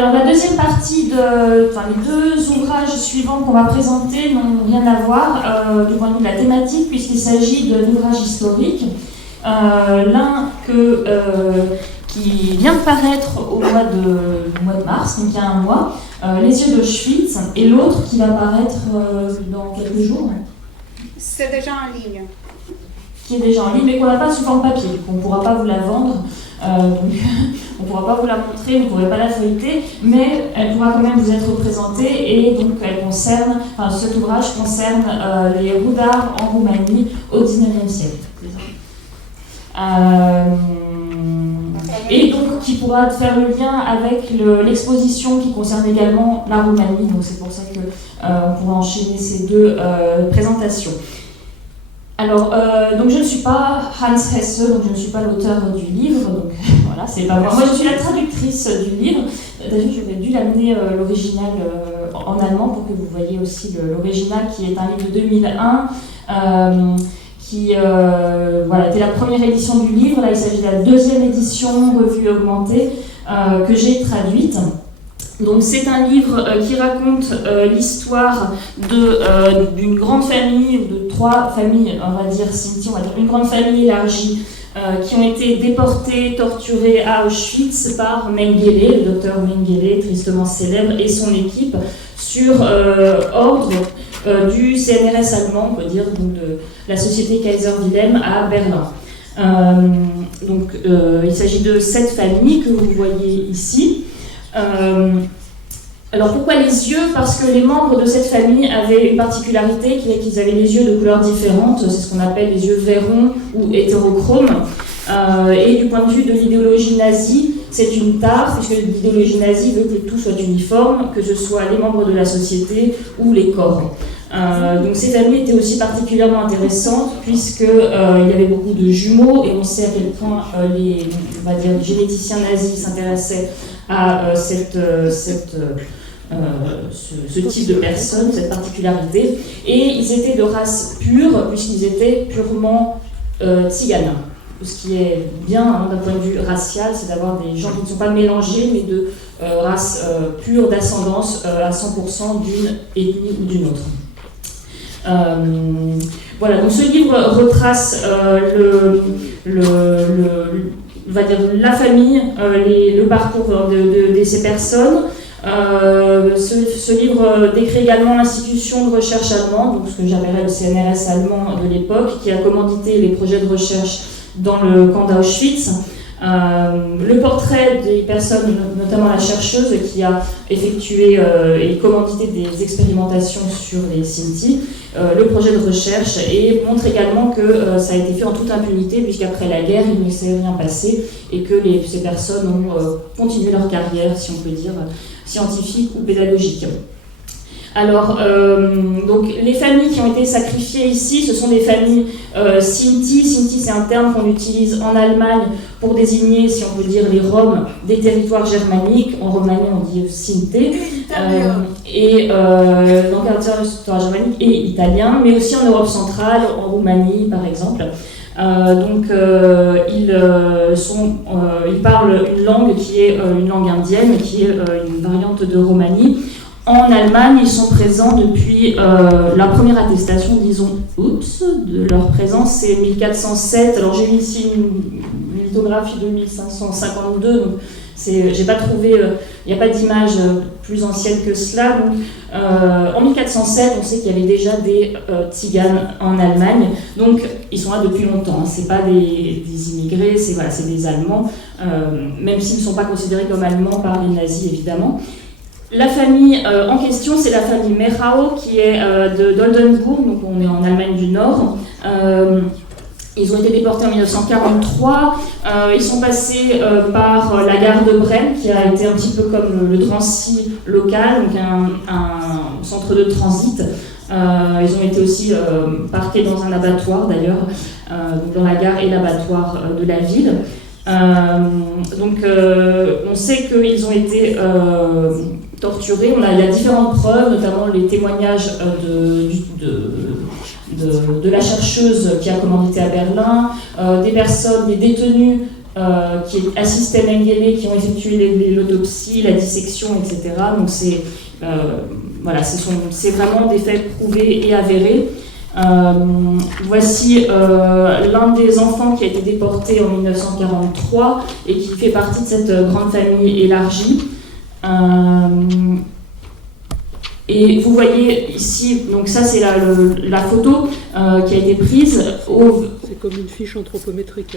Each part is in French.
Alors la deuxième partie, les deux ouvrages suivants qu'on va présenter n'ont rien à voir du point de vue de la thématique, puisqu'il s'agit d'un ouvrage historique. L'un qui vient de paraître au mois de mars, donc il y a un mois, Les yeux d'Auschwitz, et l'autre qui va paraître dans quelques jours. C'est déjà en ligne. Qui est déjà en ligne, mais qu'on n'a pas sous forme papier, donc on ne pourra pas vous la vendre, donc on ne pourra pas vous la montrer, vous ne pourrez pas la feuilleter, mais elle pourra quand même vous être présentée, et donc cet ouvrage concerne les roudards en Roumanie au XIXe siècle. Et donc qui pourra faire le lien avec l'exposition qui concerne également la Roumanie, donc c'est pour ça qu'on pourra enchaîner ces deux présentations. Alors, donc je ne suis pas Hans Hesse, donc je ne suis pas l'auteur du livre, donc voilà, c'est pas moi. Moi, je suis la traductrice du livre. D'ailleurs, j'aurais dû l'amener l'original en allemand pour que vous voyez aussi l'original, qui est un livre de 2001, qui était la première édition du livre. Là, il s'agit de la deuxième édition, revue augmentée, que j'ai traduite. Donc c'est un livre qui raconte l'histoire d'une grande famille, ou de trois familles, on va dire Sinti, on va dire une grande famille élargie, qui ont été déportés, torturés à Auschwitz par Mengele, le docteur Mengele, tristement célèbre, et son équipe, sur ordre du CNRS allemand, on peut dire, donc de la société Kaiser Wilhelm à Berlin. Il s'agit de 7 familles que vous voyez ici. Alors pourquoi les yeux? Parce que les membres de cette famille avaient une particularité, qui est qu'ils avaient les yeux de couleurs différentes, c'est ce qu'on appelle les yeux vairons ou hétérochromes. Et du point de vue de l'idéologie nazie, c'est une tare, puisque l'idéologie nazie veut que tout soit uniforme, que ce soit les membres de la société ou les corps. Donc ces familles étaient aussi particulièrement intéressantes, puisqu'il y avait beaucoup de jumeaux, et on sait à quel point les généticiens nazis s'intéressaient à ce type de personnes, cette particularité, et ils étaient de race pure, puisqu'ils étaient purement tziganes. Ce qui est bien d'un point de vue racial, c'est d'avoir des gens qui ne sont pas mélangés, mais de race pure, d'ascendance à 100% d'une ethnie ou d'une autre. Voilà, donc ce livre retrace la famille, le parcours de ces personnes. Ce livre décrit également l'institution de recherche allemande, donc ce que j'appellerais le CNRS allemand de l'époque, qui a commandité les projets de recherche dans le camp d'Auschwitz. Le portrait des personnes, notamment la chercheuse qui a effectué et commandité des expérimentations sur les Sinti, le projet de recherche, et montre également que ça a été fait en toute impunité, puisqu'après la guerre, il ne s'est rien passé, et que ces personnes ont continué leur carrière, si on peut dire, scientifique ou pédagogique. Alors, donc, les familles qui ont été sacrifiées ici, ce sont des familles Sinti. Sinti, c'est un terme qu'on utilise en Allemagne pour désigner, si on peut dire, les Roms des territoires germaniques. En Roumanie, on dit Sinte. Donc, un territoire germanique et italien, mais aussi en Europe centrale, en Roumanie, par exemple. Ils parlent une langue qui est une langue indienne, qui est une variante de Romanie. En Allemagne, ils sont présents depuis la première attestation, disons, de leur présence, c'est 1407. Alors j'ai mis ici une lithographie de 1552, donc j'ai pas trouvé, il n'y a pas d'image plus ancienne que cela. Donc, en 1407, on sait qu'il y avait déjà des tziganes en Allemagne, donc ils sont là depuis longtemps. C'est pas des immigrés, c'est des Allemands, même s'ils ne sont pas considérés comme Allemands par les nazis, évidemment. La famille en question, c'est la famille Merau, qui est d'Oldenburg, donc on est en Allemagne du Nord. Ils ont été déportés en 1943. Ils sont passés par la gare de Brême, qui a été un petit peu comme le Drancy local, donc un centre de transit. Ils ont été aussi parqués dans un abattoir, d'ailleurs, dans la gare et l'abattoir de la ville. On sait qu'ils ont été torturés. Il y a différentes preuves, notamment les témoignages de la chercheuse qui a commandité à Berlin, des personnes, des détenus qui assistaient Mengele, qui ont effectué l'autopsie, la dissection, etc. Donc voilà, c'est vraiment des faits prouvés et avérés. Voici l'un des enfants qui a été déporté en 1943 et qui fait partie de cette grande famille élargie. Et vous voyez ici, donc ça c'est la photo qui a été prise. C'est comme une fiche anthropométrique.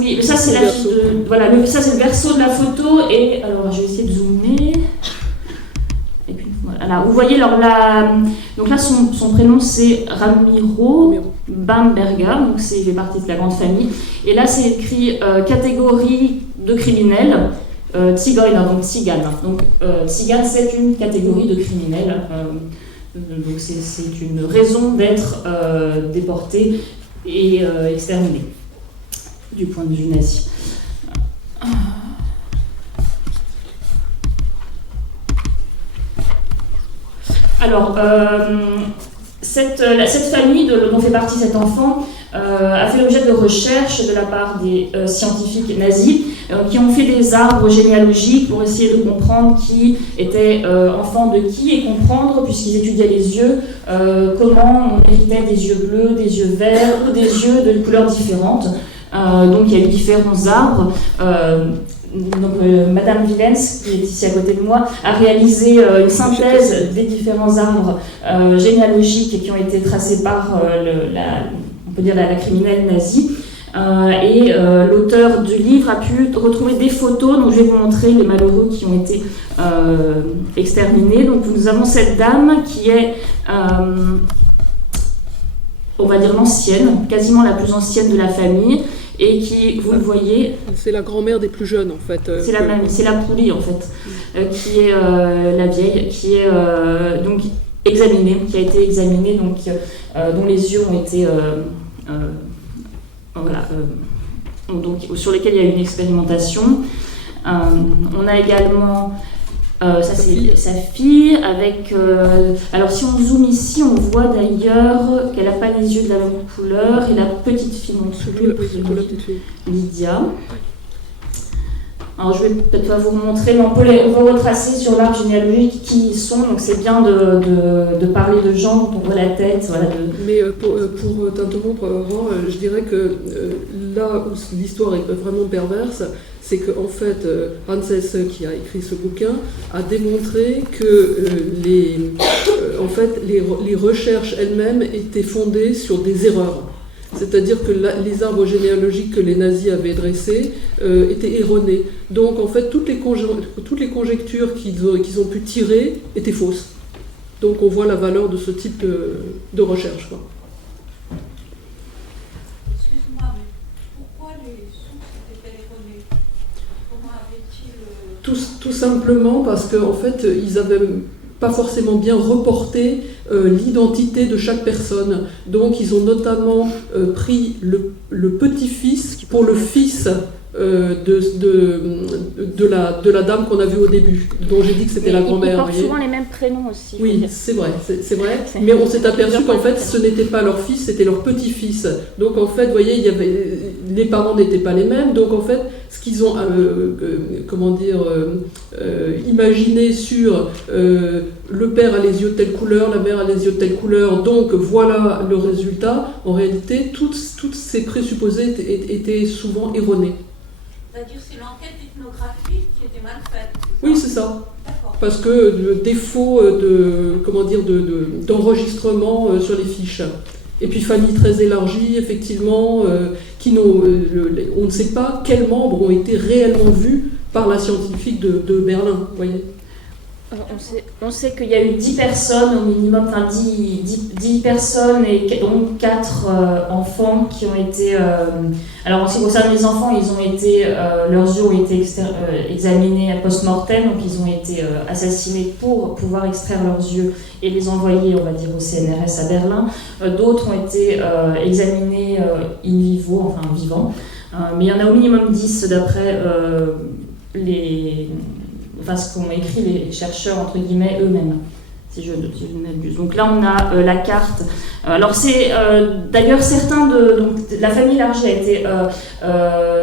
Oui, ça c'est la fiche de, voilà, ça c'est le verso de la photo. Et alors je vais essayer de zoomer. Et puis voilà, vous voyez alors donc là son prénom c'est Ramiro Bamberga, donc il fait partie de la grande famille. Et là c'est écrit catégorie de criminels. Tzigane, donc tzigane. Donc tzigane, c'est une catégorie de criminels. Donc c'est une raison d'être déporté et exterminé du point de vue nazi. Alors, cette famille dont fait partie cet enfant a fait l'objet de recherches de la part des scientifiques nazis qui ont fait des arbres généalogiques pour essayer de comprendre qui était enfant de qui et comprendre, puisqu'ils étudiaient les yeux, comment on héritait des yeux bleus, des yeux verts ou des yeux de couleurs différentes. Donc il y a eu différents arbres. Madame Villens, qui est ici à côté de moi, a réalisé une synthèse des différents arbres généalogiques qui ont été tracés par on peut dire la criminelle nazie. Et l'auteur du livre a pu retrouver des photos, donc je vais vous montrer les malheureux qui ont été exterminés. Donc nous avons cette dame qui est, on va dire l'ancienne, quasiment la plus ancienne de la famille, et qui, vous le voyez... C'est la grand-mère des plus jeunes, en fait. C'est la poulie, en fait, qui est la vieille, qui est donc examinée, qui a été examinée, donc, dont les yeux ont été... voilà, donc, sur lesquels il y a eu une expérimentation. On a également... ça c'est sa fille avec... alors si on zoome ici, on voit d'ailleurs qu'elle n'a pas les yeux de la même couleur et la petite fille en dessous, Lydia. Alors je vais peut-être pas vous remontrer, mais on va retracer sur l'arbre généalogique qui ils sont, donc c'est bien de parler de gens dont on voit la tête. Voilà, Mais pour t'interrompre, je dirais que là où l'histoire est vraiment perverse, c'est qu'en fait, Hanses, qui a écrit ce bouquin, a démontré que les recherches elles-mêmes étaient fondées sur des erreurs. C'est-à-dire que les arbres généalogiques que les nazis avaient dressés étaient erronés. Donc en fait, toutes les conjectures qu'ils ont pu tirer étaient fausses. Donc on voit la valeur de ce type de recherche, quoi. Excuse-moi, mais pourquoi les sources étaient erronées? Comment avait-il... Tout simplement parce qu'en fait, ils avaient pas forcément bien reporté l'identité de chaque personne. Donc ils ont notamment pris le petit-fils pour le fils de la dame qu'on a vue au début, dont j'ai dit que c'était la grand-mère. Ils portent souvent les mêmes prénoms aussi. Oui, c'est vrai. Mais on s'est aperçu qu'en fait, ce n'était pas leur fils, c'était leur petit-fils. Donc en fait, vous voyez, les parents n'étaient pas les mêmes. Donc en fait, ce qu'ils ont, imaginé sur le père a les yeux de telle couleur, la mère a les yeux de telle couleur, donc voilà le résultat. En réalité, toutes ces présupposés étaient souvent erronés. C'est-à-dire que c'est l'enquête ethnographique qui était mal faite. Oui, c'est ça. D'accord. Parce que le défaut d'enregistrement sur les fiches. Et puis famille très élargie, effectivement, on ne sait pas quels membres ont été réellement vus par la scientifique de Berlin, vous voyez. On sait qu'il y a eu 10 personnes au minimum, enfin 10 personnes et donc 4 enfants qui ont été... alors en ce qui concerne les enfants, leurs yeux ont été examinés post-mortem, donc ils ont été assassinés pour pouvoir extraire leurs yeux et les envoyer, on va dire, au CNRS à Berlin. D'autres ont été examinés in vivo, enfin vivants. Mais il y en a au minimum 10 d'après ce qu'ont écrit les chercheurs, entre guillemets, eux-mêmes. si je ne m'abuse. Donc là, on a la carte. Alors c'est d'ailleurs certains donc, la famille Larget a été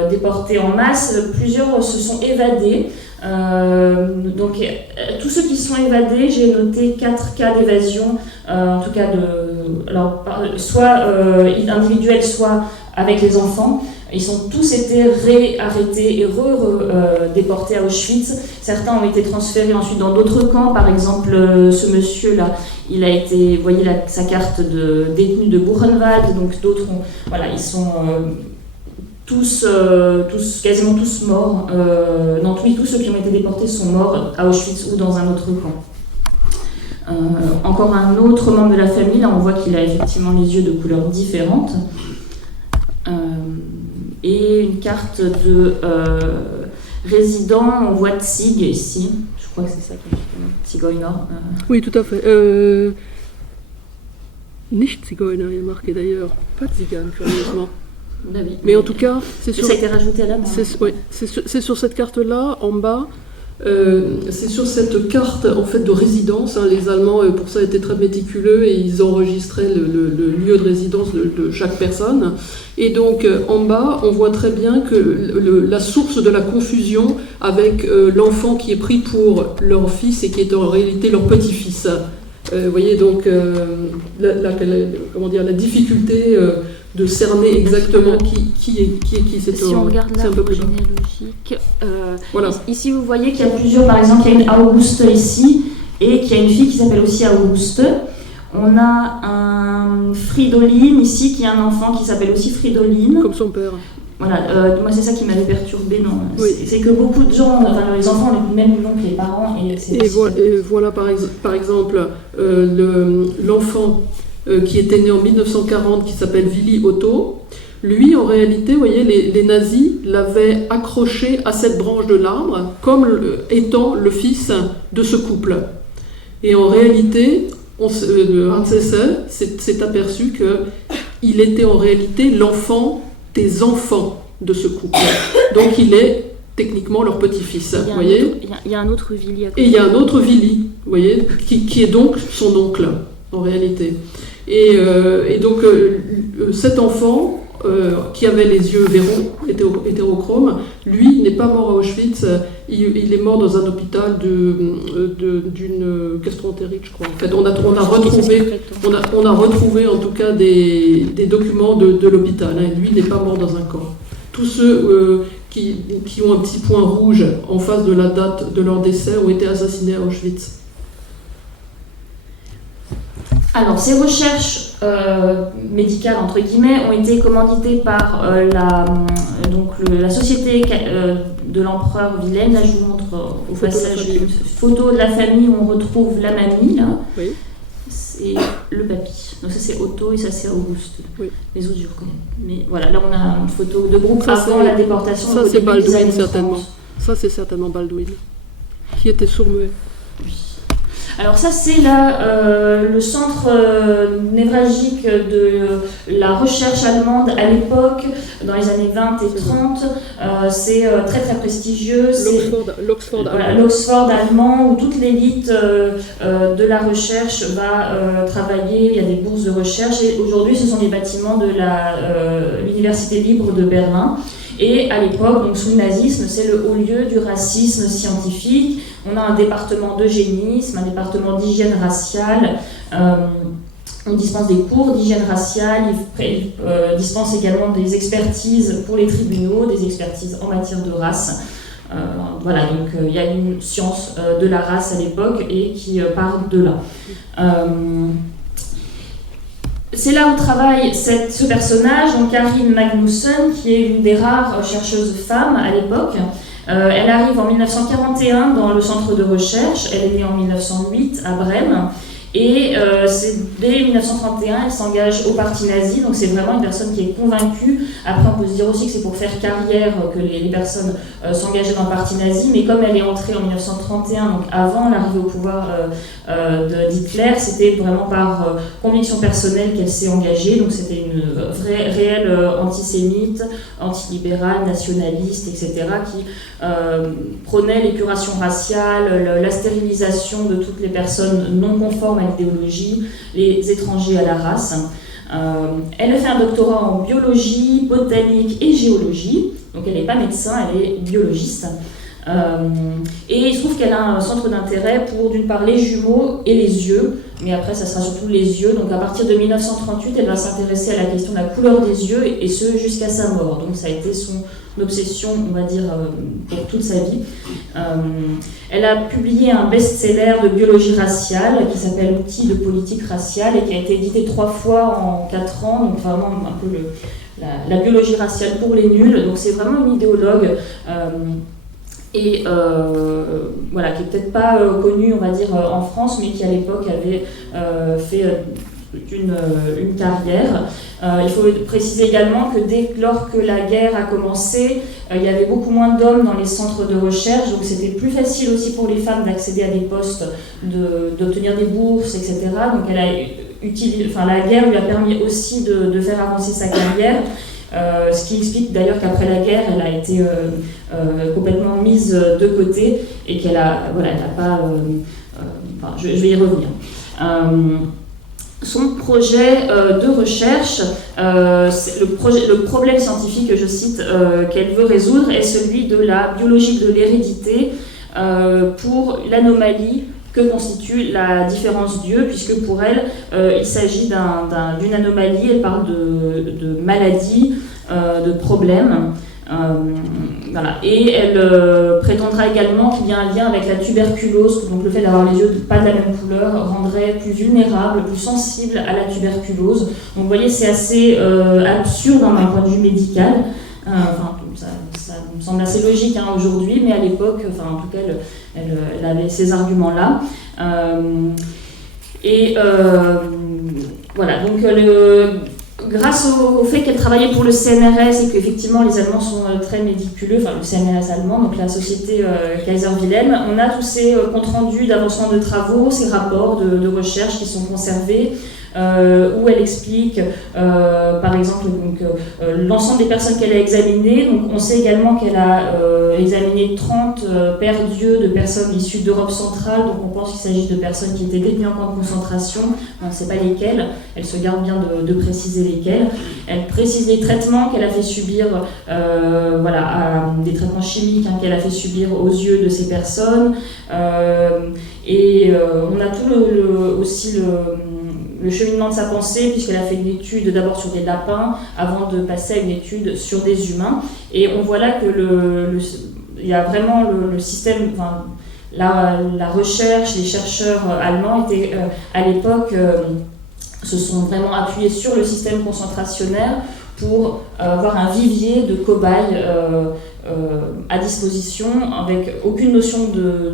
déportée en masse. Plusieurs se sont évadés. Donc tous ceux qui sont évadés, j'ai noté 4 cas d'évasion, en tout cas soit individuels, soit avec les enfants. Ils ont tous été réarrêtés et déportés à Auschwitz. Certains ont été transférés ensuite dans d'autres camps. Par exemple, ce monsieur-là, il a été, vous voyez sa carte de détenu de Buchenwald. Donc d'autres, ils sont quasiment tous morts. Non, tous ceux qui ont été déportés sont morts à Auschwitz ou dans un autre camp. Encore un autre membre de la famille, là on voit qu'il a effectivement les yeux de couleurs différentes. Et une carte de résident, on voit Tzig ici, je crois que c'est ça qui est Zigeuner. Oui, tout à fait. Nicht Zigeuner, il est marqué d'ailleurs, pas Tzigan, curieusement. Mais en tout cas, ça a été rajouté à la main. C'est sur cette carte-là, en bas. C'est sur cette carte en fait de résidence. Les Allemands pour ça étaient très méticuleux et ils enregistraient le lieu de résidence de chaque personne. Et donc en bas, on voit très bien que la source de la confusion avec l'enfant qui est pris pour leur fils et qui est en réalité leur petit-fils. Vous voyez donc la difficulté de cerner exactement qui est qui. Si on regarde l'arbre généalogique, voilà. Ici vous voyez qu'il y a plusieurs, par exemple il y a une Auguste ici, et qu'il y a une fille qui s'appelle aussi Auguste. On a un Fridolin ici, qui est un enfant qui s'appelle aussi Fridolin. Comme son père. Voilà, moi c'est ça qui m'avait perturbé. Oui. C'est que beaucoup de gens, les enfants ont le même nom que les parents. Et voilà par exemple l'enfant qui était né en 1940, qui s'appelle Willy Otto. Lui, en réalité, vous voyez, les nazis l'avaient accroché à cette branche de l'arbre comme étant le fils de ce couple. Et en réalité, Hans Hesse s'est aperçu qu'il était en réalité l'enfant des enfants de ce couple. Donc il est techniquement leur petit-fils. Il y a un autre Willy à côté. Et il y a un autre Willy, vous voyez, qui est donc son oncle, en réalité. Et donc cet enfant, qui avait les yeux hétérochromes, lui n'est pas mort à Auschwitz, il est mort dans un hôpital d'une gastroentérite, je crois. En fait, on a retrouvé en tout cas des documents de l'hôpital. Lui n'est pas mort dans un camp. Tous ceux qui ont un petit point rouge en face de la date de leur décès ont été assassinés à Auschwitz. Alors, ces recherches médicales, entre guillemets, ont été commanditées par la société de l'empereur Wilhelm. Là, je vous montre au passage une photo de la famille où on retrouve la mamie, là. Oui. C'est le papy. Donc ça, c'est Otto et ça, c'est Auguste. Oui. Les autres, je reconnais. Mais voilà, là, on a une photo de groupe avant la déportation. Ça, c'est Baldwin, certainement. Ça, c'est certainement Baldwin, qui était sourd-muet. Oui. Alors ça, c'est le centre névralgique de la recherche allemande à l'époque, dans les années 20 et 30. C'est très très prestigieux. L'Oxford allemand, où toute l'élite de la recherche va travailler. Il y a des bourses de recherche. Et aujourd'hui, ce sont les bâtiments de l'Université libre de Berlin. Et à l'époque, donc sous le nazisme, c'est le haut lieu du racisme scientifique. On a un département d'eugénisme, un département d'hygiène raciale. On dispense des cours d'hygiène raciale. Il dispense également des expertises pour les tribunaux, des expertises en matière de race. Voilà, donc il y a une science de la race à l'époque et qui part de là. C'est là où travaille ce personnage, donc Karin Magnussen, qui est une des rares chercheuses femmes à l'époque. Elle arrive en 1941 dans le centre de recherche, elle est née en 1908 à Brême, Et c'est dès 1931, elle s'engage au parti nazi, donc c'est vraiment une personne qui est convaincue. Après, on peut se dire aussi que c'est pour faire carrière que les personnes s'engageaient dans le parti nazi, mais comme elle est entrée en 1931, donc avant l'arrivée au pouvoir d'Hitler, c'était vraiment par conviction personnelle qu'elle s'est engagée, donc c'était une réelle antisémite, antilibérale, nationaliste, etc., qui prônait l'épuration raciale, la stérilisation de toutes les personnes non conformes à l'idéologie, les étrangers à la race. Elle a fait un doctorat en biologie, botanique et géologie, donc elle n'est pas médecin, elle est biologiste. Et il se trouve qu'elle a un centre d'intérêt pour, d'une part, les jumeaux et les yeux, mais après ça sera surtout les yeux. Donc à partir de 1938, elle va s'intéresser à la question de la couleur des yeux, et ce jusqu'à sa mort. Donc ça a été son obsession, on va dire, pour toute sa vie. Elle a publié un best-seller de biologie raciale qui s'appelle Outils de politique raciale et qui a été édité 3 fois en 4 ans, donc vraiment un peu la biologie raciale pour les nuls. Donc c'est vraiment une idéologue. Et voilà, qui n'est peut-être pas connue, on va dire, en France, mais qui à l'époque avait fait une carrière. Il faut préciser également que dès lors que la guerre a commencé, il y avait beaucoup moins d'hommes dans les centres de recherche, donc c'était plus facile aussi pour les femmes d'accéder à des postes, d'obtenir des bourses, etc. Donc elle a la guerre lui a permis aussi de faire avancer sa carrière. Ce qui explique d'ailleurs qu'après la guerre, elle a été complètement mise de côté et qu'elle a, voilà, elle n'a pas. Je vais y revenir. Son projet de recherche, le problème scientifique, je cite, qu'elle veut résoudre est celui de la biologie de l'hérédité pour l'anomalie que constitue la différence Dieu, puisque pour elle, il s'agit d'une anomalie. Elle parle de maladie, de problèmes. Voilà. Et elle prétendra également qu'il y a un lien avec la tuberculose, donc le fait d'avoir les yeux pas de la même couleur rendrait plus vulnérable, plus sensible à la tuberculose. Donc vous voyez, c'est assez absurde d'un point de vue médical. Ça me semble assez logique aujourd'hui, mais à l'époque, en tout cas, elle avait ces arguments-là. Voilà, donc grâce au fait qu'elle travaillait pour le CNRS et qu'effectivement les Allemands sont très méticuleux, enfin le CNRS allemand, donc la société Kaiser Wilhelm, on a tous ces comptes rendus d'avancement de travaux, ces rapports de recherche qui sont conservés, où elle explique par exemple l'ensemble des personnes qu'elle a examinées. Donc on sait également qu'elle a examiné 30 paires d'yeux de personnes issues d'Europe centrale, donc on pense qu'il s'agit de personnes qui étaient détenues en camp de concentration. On ne sait pas lesquelles, elle se garde bien de préciser lesquelles. Elle précise les traitements qu'elle a fait subir, des traitements chimiques qu'elle a fait subir aux yeux de ces personnes. On a tout aussi le cheminement de sa pensée, puisqu'elle a fait une étude d'abord sur des lapins avant de passer à une étude sur des humains. Et on voit là que il y a vraiment le système, la recherche, les chercheurs allemands étaient à l'époque se sont vraiment appuyés sur le système concentrationnaire pour avoir un vivier de cobayes à disposition, avec aucune notion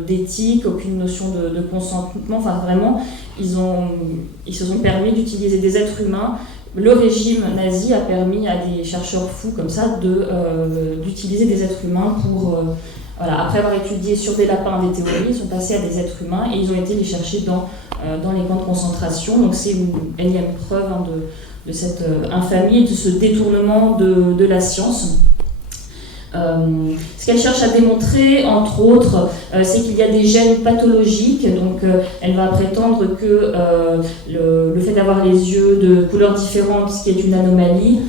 d'éthique, aucune notion de consentement. Enfin, vraiment, ils se sont permis d'utiliser des êtres humains. Le régime nazi a permis à des chercheurs fous comme ça d'utiliser des êtres humains pour... Après avoir étudié sur des lapins des théories, ils sont passés à des êtres humains et ils ont été les chercher dans les camps de concentration. Donc c'est une énième preuve de cette infamie, de ce détournement de la science. Ce qu'elle cherche à démontrer, entre autres, c'est qu'il y a des gènes pathologiques. Donc elle va prétendre que le fait d'avoir les yeux de couleurs différentes, ce qui est une anomalie,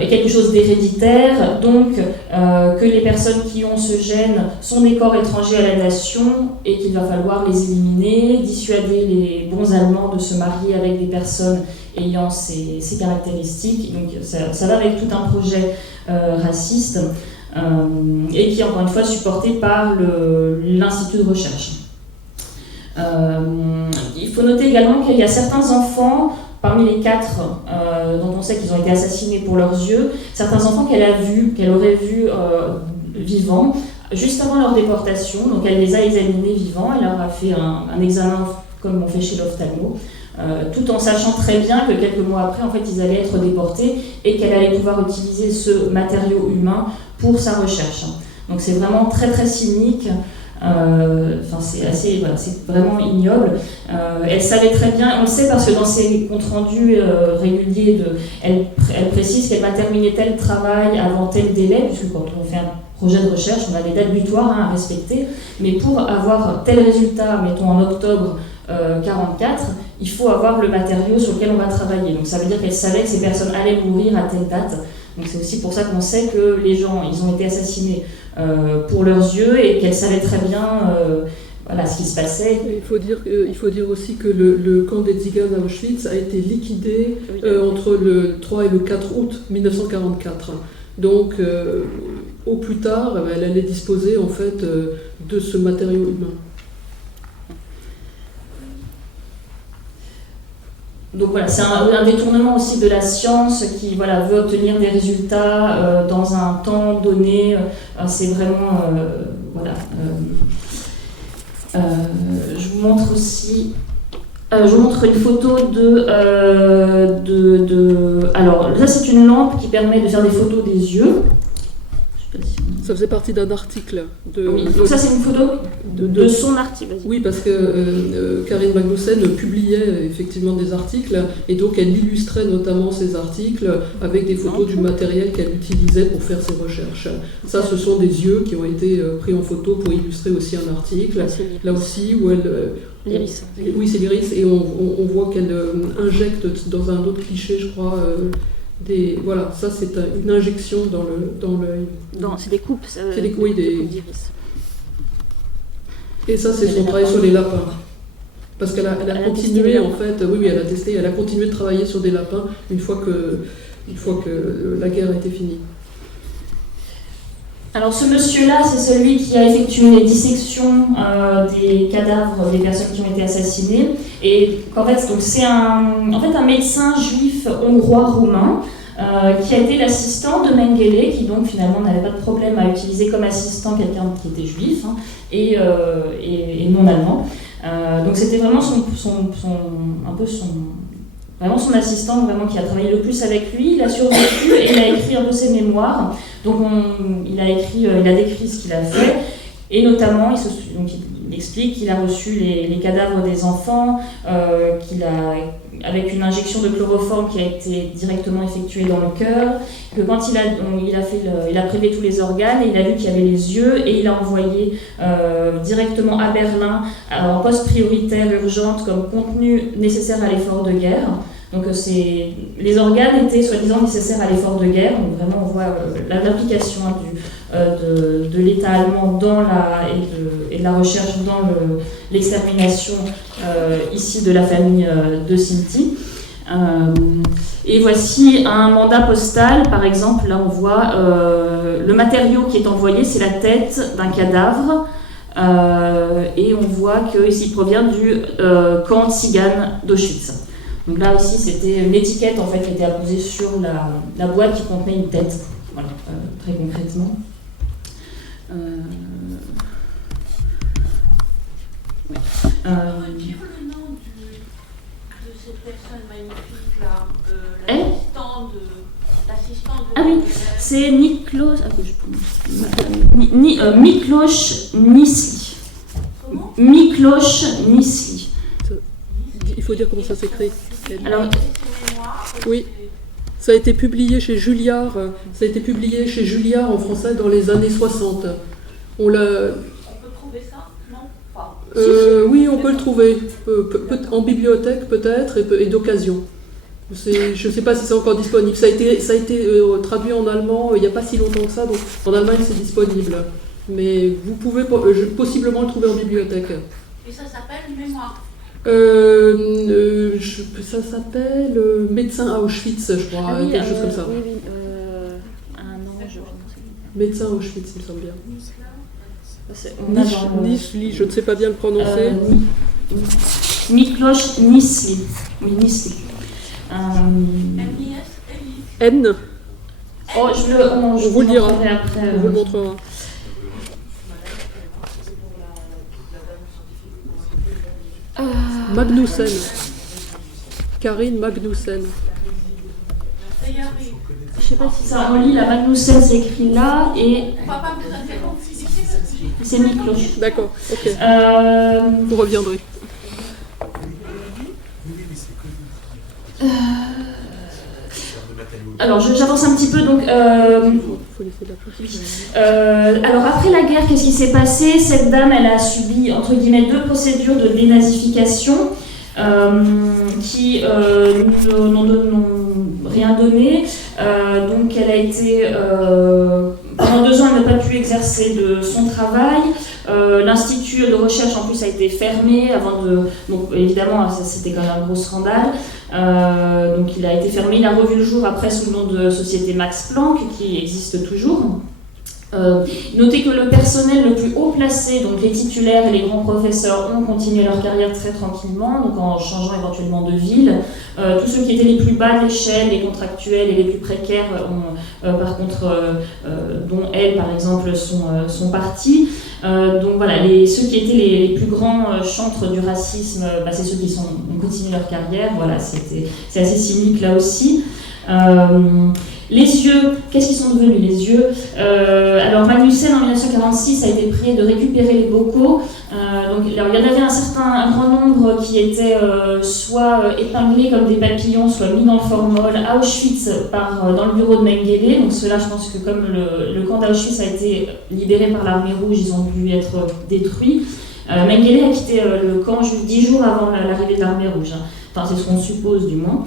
est quelque chose d'héréditaire, donc que les personnes qui ont ce gène sont des corps étrangers à la nation et qu'il va falloir les éliminer, dissuader les bons Allemands de se marier avec des personnes ayant ces caractéristiques. Donc ça va avec tout un projet raciste et qui est encore une fois supporté par l'Institut de recherche. Il faut noter également qu'il y a certains enfants, parmi les 4 dont on sait qu'ils ont été assassinés pour leurs yeux, certains enfants qu'elle aurait vus vivants juste avant leur déportation. Donc elle les a examinés vivants, elle leur a fait un examen comme on fait chez l'ophtalmo, tout en sachant très bien que quelques mois après, en fait, ils allaient être déportés et qu'elle allait pouvoir utiliser ce matériau humain pour sa recherche. Donc c'est vraiment très très cynique. C'est vraiment ignoble. Elle savait très bien, on le sait parce que dans ses comptes rendus réguliers, elle précise qu'elle va terminer tel travail avant tel délai, puisque quand on fait un projet de recherche, on a des dates butoirs à respecter, mais pour avoir tel résultat, mettons en octobre 44, il faut avoir le matériau sur lequel on va travailler. Donc ça veut dire qu'elle savait que ces personnes allaient mourir à telle date. Donc c'est aussi pour ça qu'on sait que les gens, ils ont été assassinés pour leurs yeux et qu'elle savait très bien ce qui se passait. Il faut dire aussi que le camp d'Etzigan à Auschwitz a été liquidé entre le 3 et le 4 août 1944. Donc au plus tard, elle allait disposer en fait de ce matériau humain. Donc voilà, c'est un détournement aussi de la science qui veut obtenir des résultats dans un temps donné. C'est vraiment... je vous montre aussi... je vous montre une photo Alors là, c'est une lampe qui permet de faire des photos des yeux. Ça faisait partie d'un article. Oui, donc ça c'est une photo de son article. Oui, parce que Karin Magnussen publiait effectivement des articles et donc elle illustrait notamment ces articles avec des photos du matériel qu'elle utilisait pour faire ses recherches. Ça, ce sont des yeux qui ont été pris en photo pour illustrer aussi un article. Là aussi, où elle... L'iris. Oui, c'est l'iris et on voit qu'elle injecte dans un autre cliché, je crois... Voilà, ça c'est une injection dans l'œil. C'est des coupes. C'est des coupes d'iris. Et ça c'est son travail sur les lapins. Parce qu'elle a continué en fait, oui, elle a testé, elle a continué de travailler sur des lapins une fois que la guerre a été finie. Alors ce monsieur-là, c'est celui qui a effectué les dissections des cadavres des personnes qui ont été assassinées. Et en fait, donc c'est un médecin juif hongrois-roumain qui a été l'assistant de Mengele, qui donc finalement n'avait pas de problème à utiliser comme assistant quelqu'un qui était juif et non allemand. Donc c'était vraiment son assistant qui a travaillé le plus avec lui. Il a survécu et il a écrit un peu ses mémoires. Donc il a décrit ce qu'il a fait et notamment il explique qu'il a reçu les cadavres des enfants, avec une injection de chloroforme qui a été directement effectuée dans le cœur, que quand il a prélevé tous les organes et il a vu qu'il y avait les yeux et il a envoyé directement à Berlin en poste prioritaire urgente comme contenu nécessaire à l'effort de guerre. Donc les organes étaient soi-disant nécessaires à l'effort de guerre. Donc vraiment on voit l'implication de l'État allemand et de la recherche dans l'extermination ici de la famille de Sinti. Et voici un mandat postal, par exemple, là on voit le matériau qui est envoyé, c'est la tête d'un cadavre. Et on voit qu'il provient du camp Tzigane d'Auschwitz. Donc là aussi, c'était une étiquette en fait qui était apposée sur la boîte qui contenait une tête. Voilà, très concrètement. Dire le nom de cette personne magnifique là, l'assistant de. Ah oui, c'est Miklos. Miklos Nisli. Comment? Miklos Nisli. Il faut dire comment ça s'écrit. Alors, oui, ça a été publié chez Julliard. Ça a été publié chez Julliard en français dans les années 60. On peut trouver ça? Non, pas. Oui, on peut le trouver. En bibliothèque peut-être et d'occasion. Je ne sais pas si c'est encore disponible. Ça a été traduit en allemand il n'y a pas si longtemps que ça, donc en Allemagne c'est disponible. Mais vous pouvez possiblement le trouver en bibliothèque. Et ça s'appelle Mémoire. Ça s'appelle Médecin à Auschwitz, je crois, quelque chose comme ça. Oui. Médecin à Auschwitz, il me semble bien. Nisli, je ne sais pas bien le prononcer. Miklos Nisli. Oui, Nisli. N. Oh, on vous le dira. Après, on vous le montrera. Magnussen. Karine Magnussen. Ça y arrive. Je sais pas si ça, on lit la Magnussen, c'est écrit là, et On va pas vous interrompre physiquement parce que j'ai- c'est Miklos. D'accord, ok. Euh, Vous reviendrez. alors j'avance un petit peu, donc Faut laisser de la place. alors après la guerre, qu'est-ce qui s'est passé? Cette dame, elle a subi entre guillemets 2 procédures de dénazification qui n'ont rien donné. Donc elle a été pendant 2 ans, elle n'a pas pu exercer de son travail. L'institut de recherche en plus a été fermé avant de. Donc évidemment, c'était quand même un gros scandale. Donc il a été fermé. Il a revu le jour après sous le nom de Société Max Planck, qui existe toujours. Notez que le personnel le plus haut placé, donc les titulaires et les grands professeurs, ont continué leur carrière très tranquillement, donc en changeant éventuellement de ville. Tous ceux qui étaient les plus bas de l'échelle, les contractuels et les plus précaires, ont, par contre, dont elle par exemple, sont partis. Donc voilà, ceux qui étaient les plus grands chantres du racisme, c'est ceux qui ont continué leur carrière. Voilà, c'est assez cynique là aussi. Les yeux, qu'est-ce qu'ils sont devenus les yeux? Alors Magnussen en 1946 a été prié de récupérer les bocaux. Alors, il y en avait un grand nombre qui étaient soit épinglés comme des papillons, soit mis dans le formol à Auschwitz dans le bureau de Mengele. Donc ceux-là, je pense que comme le camp d'Auschwitz a été libéré par l'armée rouge, ils ont dû être détruits. Mengele a quitté le camp 10 jours avant l'arrivée de l'armée rouge. Enfin, c'est ce qu'on suppose du moins.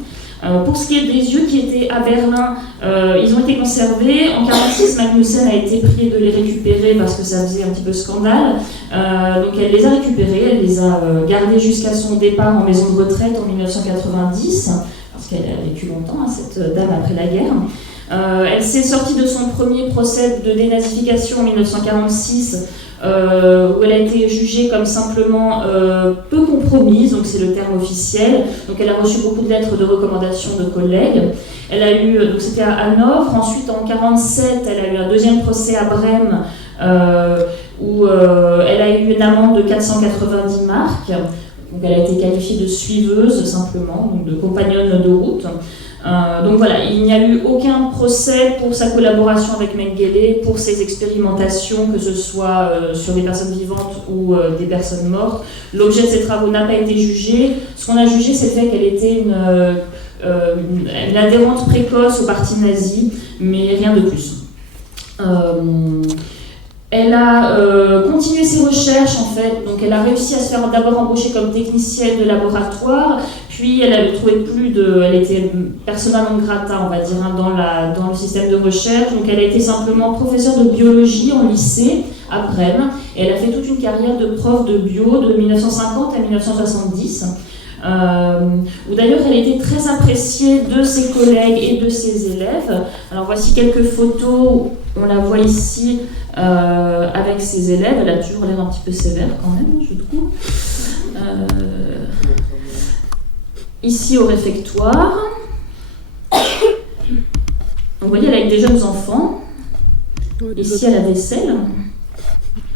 Pour ce qui est des yeux qui étaient à Berlin, ils ont été conservés. En 1946, Magnussen a été priée de les récupérer parce que ça faisait un petit peu scandale. Donc elle les a récupérés, elle les a gardés jusqu'à son départ en maison de retraite en 1990, parce qu'elle a vécu longtemps, cette dame, après la guerre. Elle s'est sortie de son premier procès de dénazification en 1946, où elle a été jugée comme simplement peu compromise, donc c'est le terme officiel. Donc elle a reçu beaucoup de lettres de recommandation de collègues. Elle a eu, donc c'était à Hanovre. Ensuite en 1947, elle a eu un deuxième procès à Brême, où elle a eu une amende de 490 marks. Donc elle a été qualifiée de suiveuse simplement, donc de compagnonne de route. Donc voilà, il n'y a eu aucun procès pour sa collaboration avec Mengele, pour ses expérimentations, que ce soit sur des personnes vivantes ou des personnes mortes. L'objet de ses travaux n'a pas été jugé. Ce qu'on a jugé, c'est le fait qu'elle était une adhérente précoce au parti nazi, mais rien de plus. Elle a continué ses recherches en fait, donc elle a réussi à se faire d'abord embaucher comme technicienne de laboratoire, puis elle avait trouvé elle était persona non grata, on va dire, dans le système de recherche, donc elle a été simplement professeure de biologie en lycée à Brême, et elle a fait toute une carrière de prof de bio de 1950 à 1970. Où d'ailleurs elle était très appréciée de ses collègues et de ses élèves. Alors voici quelques photos, on la voit ici avec ses élèves. Elle a toujours l'air un petit peu sévère quand même, je trouve. Ici au réfectoire. Donc, vous voyez, elle a des jeunes enfants. Ici à la vaisselle.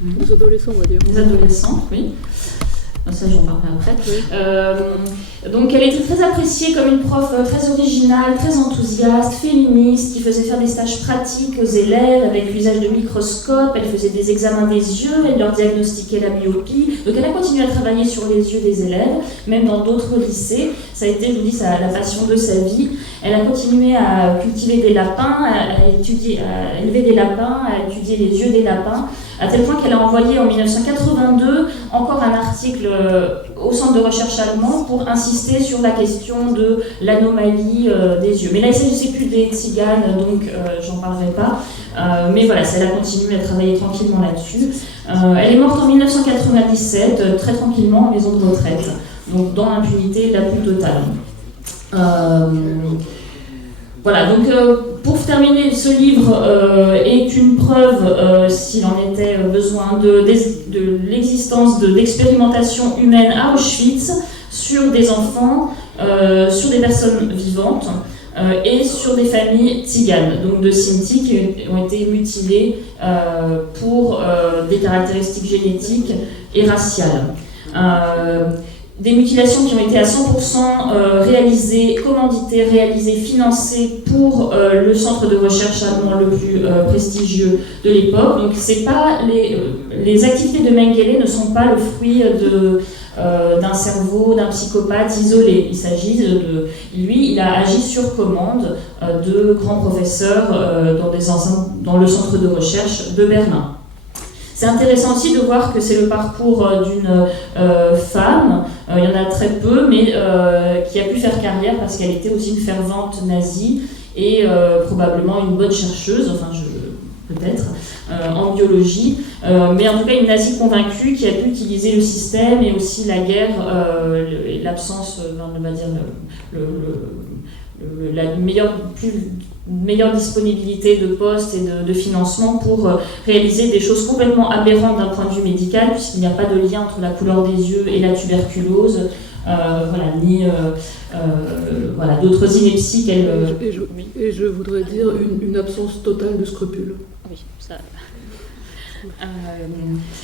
Des adolescents, on va dire. Des adolescents, oui. Ça, j'en parlerai après. Oui. Donc, elle était très appréciée comme une prof très originale, très enthousiaste, féministe, qui faisait faire des stages pratiques aux élèves avec l'usage de microscopes. Elle faisait des examens des yeux, elle leur diagnostiquait la myopie. Donc, elle a continué à travailler sur les yeux des élèves, même dans d'autres lycées. Ça a été, je vous dis, la passion de sa vie. Elle a continué à cultiver des lapins, à élever des lapins, à étudier les yeux des lapins, à tel point qu'elle a envoyé en 1982 encore un article au centre de recherche allemand pour insister sur la question de l'anomalie des yeux. Mais là, il ne s'agissait plus des tziganes, donc j'en parlerai pas. Mais voilà, elle a continué à travailler tranquillement là-dessus. Elle est morte en 1997, très tranquillement, en maison de retraite, donc dans l'impunité la plus totale. Voilà, donc pour terminer, ce livre est une preuve, s'il en était besoin, de l'existence d'expérimentations humaines à Auschwitz sur des enfants, sur des personnes vivantes et sur des familles tziganes, donc de Sinti qui ont été mutilées pour des caractéristiques génétiques et raciales. des mutilations qui ont été à 100% réalisées, commanditées, réalisées, financées pour le centre de recherche allemand le plus prestigieux de l'époque. Donc c'est pas les activités de Mengele ne sont pas le fruit d'un cerveau, d'un psychopathe isolé. Il s'agit lui, il a agi sur commande de grands professeurs dans le centre de recherche de Berlin. C'est intéressant aussi de voir que c'est le parcours d'une femme, il y en a très peu, mais qui a pu faire carrière parce qu'elle était aussi une fervente nazie et probablement une bonne chercheuse, peut-être, en biologie, mais en tout cas une nazie convaincue qui a pu utiliser le système et aussi la guerre et l'absence, on va dire, la meilleure disponibilité de postes et de financement pour réaliser des choses complètement aberrantes d'un point de vue médical, puisqu'il n'y a pas de lien entre la couleur des yeux et la tuberculose, ni d'autres inepties qu'elle... Et je voudrais dire une absence totale de scrupules. Oui, ça...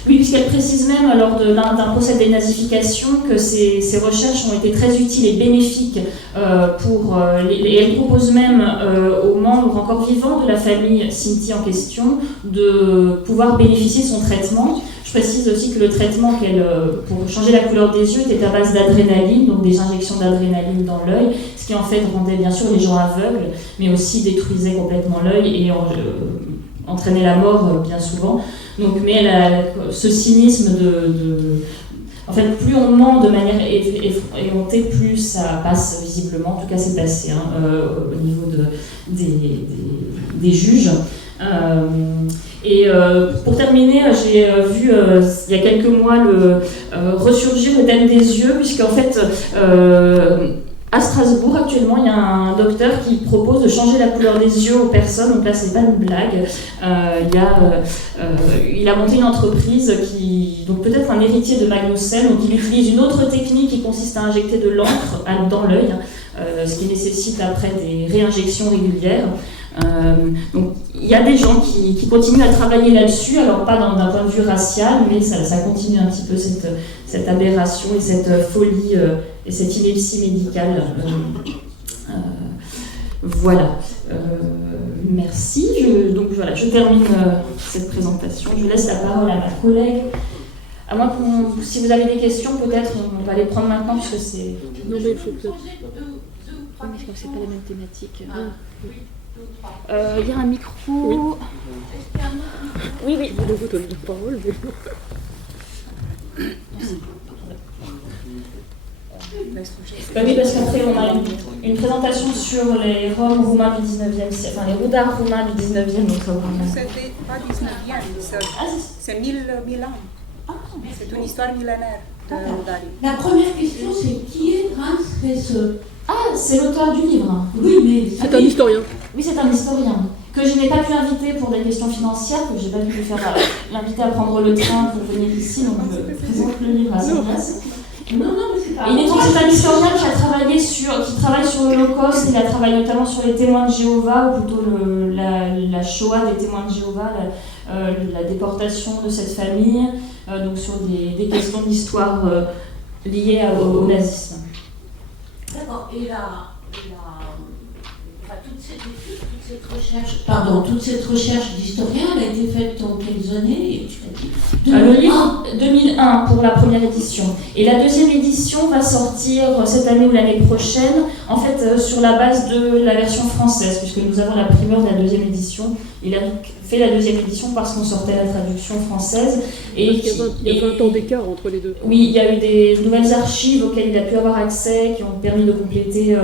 oui, puisqu'elle précise même lors d'un procès de dénazification que ces recherches ont été très utiles et bénéfiques et elle propose même aux membres encore vivants de la famille Sinti en question de pouvoir bénéficier de son traitement. Je précise aussi que le traitement pour changer la couleur des yeux était à base d'adrénaline, donc des injections d'adrénaline dans l'œil, ce qui en fait rendait bien sûr les gens aveugles, mais aussi détruisait complètement l'œil et entraînait la mort bien souvent. Donc, mais ce cynisme en fait, plus on ment de manière éhontée, plus ça passe visiblement. En tout cas, c'est passé au niveau des juges. Pour terminer, j'ai vu il y a quelques mois ressurgir le thème des yeux, puisqu'en fait, à Strasbourg, actuellement, il y a un docteur qui propose de changer la couleur des yeux aux personnes. Donc là, c'est pas une blague. Il a monté une entreprise donc peut-être un héritier de Magnussen, donc il utilise une autre technique qui consiste à injecter de l'encre dans l'œil, ce qui nécessite après des réinjections régulières. Donc il y a des gens qui continuent à travailler là-dessus, alors pas d'un point de vue racial, mais ça continue un petit peu cette aberration et cette folie et cette ineptie médicale. Voilà. Merci. Je termine cette présentation. Je laisse la parole à ma collègue. À moins si vous avez des questions, peut-être on va les prendre maintenant puisque c'est. Non mais il faut peut-être. Oui, mais c'est pas la même thématique. Il y a un micro. Oui. Je vais vous donner la parole. Oui, parce qu'après on a une présentation sur les Roms roumains du 19e siècle, enfin les roudards roumains du 19e, donc ça vraiment. C'était pas 19e, c'est 1000 ans. C'est une histoire millénaire de Roudari. La première question, c'est qui est Franz Hesse? Ah, c'est l'auteur du livre. Oui, mais... C'est un historien. Oui, c'est un historien que je n'ai pas pu inviter pour des questions financières, que je n'ai pas pu l'inviter à prendre le train pour venir ici, donc je présente le livre à sa place. Non, mais c'est pas... C'est un historien qui travaille sur l'Holocauste. Il a travaillé notamment sur les témoins de Jéhovah, ou plutôt la Shoah des témoins de Jéhovah, la déportation de cette famille, donc sur des questions d'histoire liées au nazisme. D'accord. Et toute cette recherche d'historien, elle a été faite en quelles années? Le livre 2001 pour la première édition. Et la deuxième édition va sortir cette année ou l'année prochaine, en fait sur la base de la version française, puisque nous avons la primeur de la deuxième édition. Il a donc fait la deuxième édition parce qu'on sortait la traduction française. Il y a 20 ans d'écart entre les deux. Oui, il y a eu des nouvelles archives auxquelles il a pu avoir accès, qui ont permis de compléter,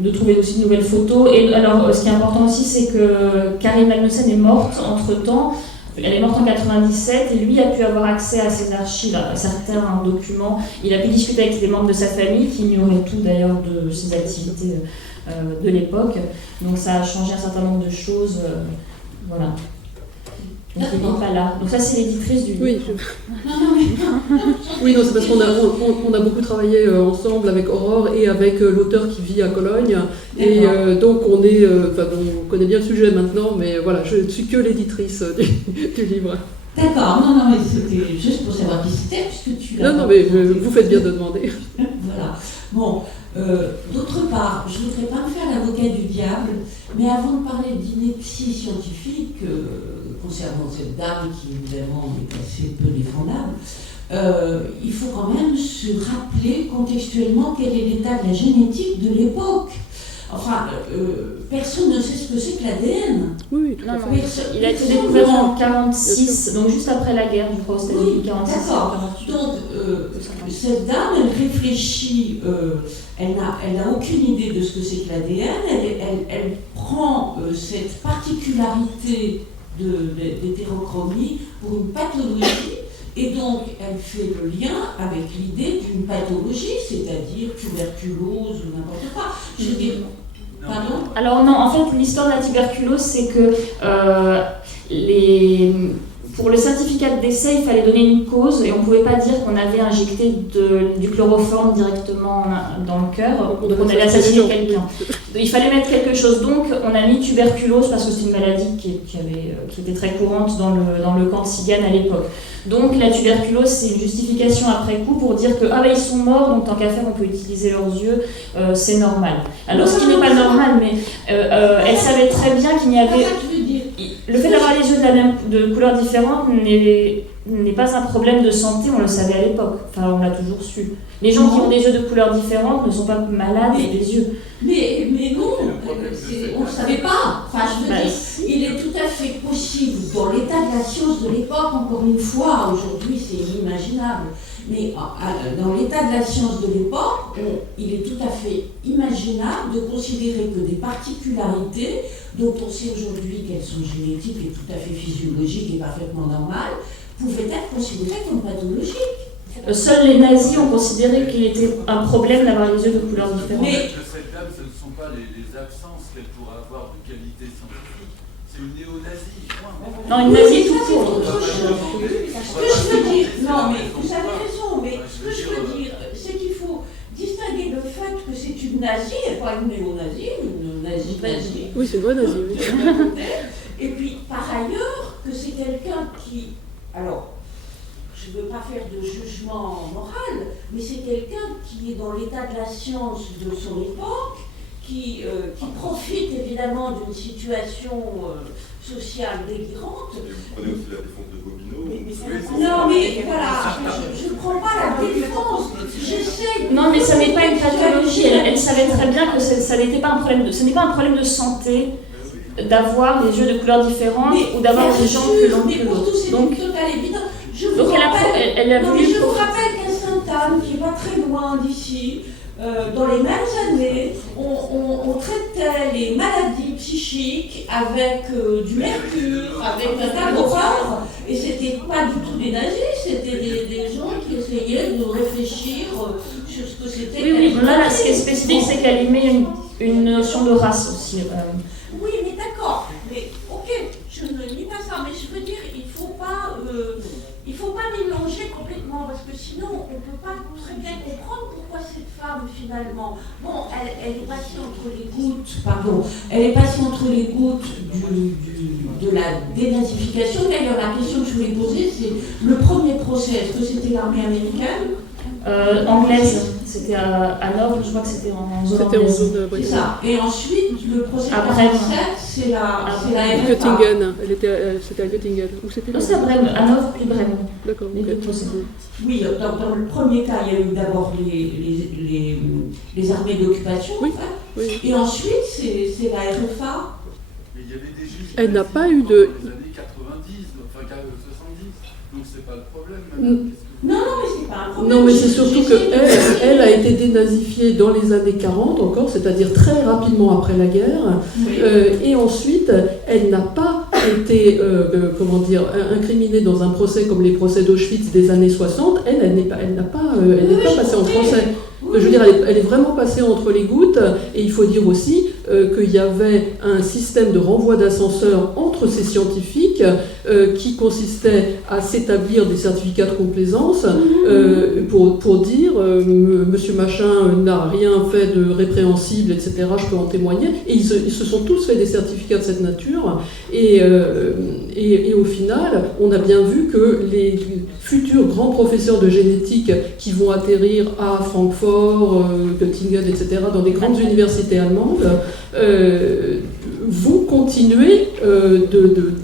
de trouver aussi de nouvelles photos. Et alors, ce qui est important aussi, c'est que Karin Magnussen est morte entre-temps. Elle est morte en 97 et lui a pu avoir accès à ses archives, à certains documents. Il a pu discuter avec des membres de sa famille qui ignoraient tout d'ailleurs de ses activités de l'époque. Donc ça a changé un certain nombre de choses. Voilà. Donc il n'est pas là. Donc ça c'est l'éditrice du livre. Oui, non, c'est parce qu'on a beaucoup travaillé ensemble avec Aurore et avec l'auteur qui vit à Cologne. Et donc on connaît bien le sujet maintenant, mais voilà, je ne suis que l'éditrice du livre. D'accord, non, mais c'était juste pour savoir qui c'était, puisque tu l'as. Non, mais vous faites bien de demander. Voilà. Bon, d'autre part, je ne voudrais pas me faire l'avocat du diable, mais avant de parler d'ineptie scientifique, concernant cette dame qui évidemment est assez peu défendable, il faut quand même se rappeler contextuellement quel est l'état de la génétique de l'époque. Enfin, personne ne sait ce que c'est que l'ADN. Oui, tout à fait. Il a été découvert en 1946, donc juste après la guerre, je crois, c'était 1946. D'accord. Donc, cette dame, elle réfléchit, elle n'a aucune idée de ce que c'est que l'ADN, elle prend cette particularité d'hétérochromie pour une pathologie, et donc elle fait le lien avec l'idée d'une pathologie, c'est-à-dire tuberculose ou n'importe quoi. Je veux dire, pardon ? Alors non, en fait, l'histoire de la tuberculose, c'est que pour le certificat de décès, il fallait donner une cause et on ne pouvait pas dire qu'on avait injecté du chloroforme directement dans le cœur, donc on allait assassiner quelqu'un. Il fallait mettre quelque chose, donc on a mis tuberculose parce que c'est une maladie qui était très courante dans le camp de Tsigane à l'époque. Donc la tuberculose, c'est une justification après coup pour dire que ils sont morts, donc tant qu'à faire, on peut utiliser leurs yeux, c'est normal. Alors ce qui n'est pas normal, mais elle savait très bien qu'il n'y avait... Le fait d'avoir les yeux de couleurs différentes n'est pas un problème de santé, on le savait à l'époque, enfin on l'a toujours su. Les gens qui ont des yeux de couleurs différentes ne sont pas malades des yeux. Mais non, on ne savait pas. Enfin, je veux dire, il est tout à fait possible, dans l'état de la science de l'époque, encore une fois, aujourd'hui c'est inimaginable, mais dans l'état de la science de l'époque, il est tout à fait imaginable de considérer que des particularités, dont on sait aujourd'hui qu'elles sont génétiques et tout à fait physiologiques et parfaitement normales, pouvaient être considérées comme pathologiques. Seuls les nazis ont considéré qu'il était un problème d'avoir les yeux de couleurs différentes. Mais cette dame, ce ne sont pas les absences qu'elle pourrait avoir de qualité scientifique, c'est une néo-nazie. Non, une nazie tout court. court. Ce que je veux dire, non mais vous avez raison, mais ce que je veux dire, c'est qu'il faut distinguer le fait que c'est une nazie et pas une néo-nazie, une nazie. Oui, c'est une vraie nazie, oui. Et puis, par ailleurs, que c'est quelqu'un qui... Alors, je ne veux pas faire de jugement moral, mais c'est quelqu'un qui est dans l'état de la science de son époque, qui profite évidemment d'une situation sociale délirante. Vous prenez aussi la défense de Gobineau. Non, mais voilà, je ne prends pas la défense. J'essaie. Non, mais ça n'est pas une pathologie. Elle savait très bien que ce n'est pas un problème de santé d'avoir des yeux de couleurs différentes ou d'avoir des jambes plus longues que l'autre. C'est une totale évidence. Je vous rappelle qu'à Sainte-Anne, qui n'est pas très loin d'ici, dans les mêmes années, on traitait les maladies psychiques avec du mercure, avec un caloreur, et c'était pas du tout des nazis, c'était des gens qui essayaient de réfléchir sur ce que c'était. Oui, là, ce qui est spécifique, c'est qu'elle y met une notion de race aussi. Oui, mais d'accord, mais ok, je ne nie pas ça, mais je veux dire, il faut pas mélanger complètement, parce que sinon on ne peut pas très bien comprendre pourquoi cette femme finalement, bon, elle est passée entre les gouttes, elle est passée entre les gouttes de la dénazification. D'ailleurs, la question que je voulais poser, c'est le premier procès, est-ce que c'était l'armée américaine? Anglaise, c'était à Nord, je crois que c'était en zone anglaise. C'était en zone C'est ça. Et ensuite, le procès à 47, c'est la RFA. Göttingen, c'était à Göttingen. Où c'était Non, c'est à Brême, à Nord puis Brême. D'accord. Les deux procès. Oui, dans le premier cas, il y a eu d'abord les armées d'occupation, Oui, en fait. oui. Et ensuite, c'est la RFA. Mais il y avait des juges. Elle n'a pas eu de... Dans les années 90, enfin 70, donc c'est pas le problème. Non, mais c'est pas un problème. Non, mais c'est surtout qu'elle a été dénazifiée dans les années 40 encore, c'est-à-dire très rapidement après la guerre. Oui. Et ensuite, elle n'a pas été incriminée dans un procès comme les procès d'Auschwitz des années 60. Elle n'est pas passée en procès. Je veux dire, elle est vraiment passée entre les gouttes. Et il faut dire aussi qu'il y avait un système de renvoi d'ascenseur entre ces scientifiques qui consistait à s'établir des certificats de complaisance pour dire Monsieur Machin n'a rien fait de répréhensible, etc. Je peux en témoigner. Et ils se sont tous fait des certificats de cette nature. Et au final, on a bien vu que les futurs grands professeurs de génétique qui vont atterrir à Francfort, Göttingen, etc., dans des grandes universités allemandes, vont continuer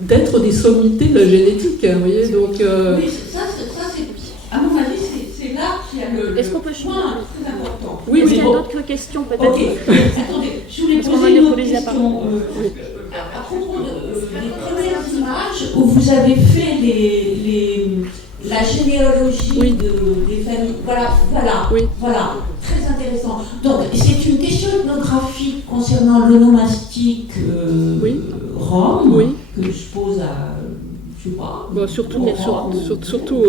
d'être des sommités de la génétique. Vous voyez, donc, Oui, ça c'est, à mon avis, c'est là qu'il y a le point très important. Oui, est-ce qu'il y a d'autres questions peut-être? Ok, attendez, je voulais poser une autre question. À propos des premières images où vous avez fait la généalogie des familles, voilà, très intéressant. Donc, c'est une question ethnographique concernant l'onomastique rome, que je pose à, je sais pas. Bah, surtout, moi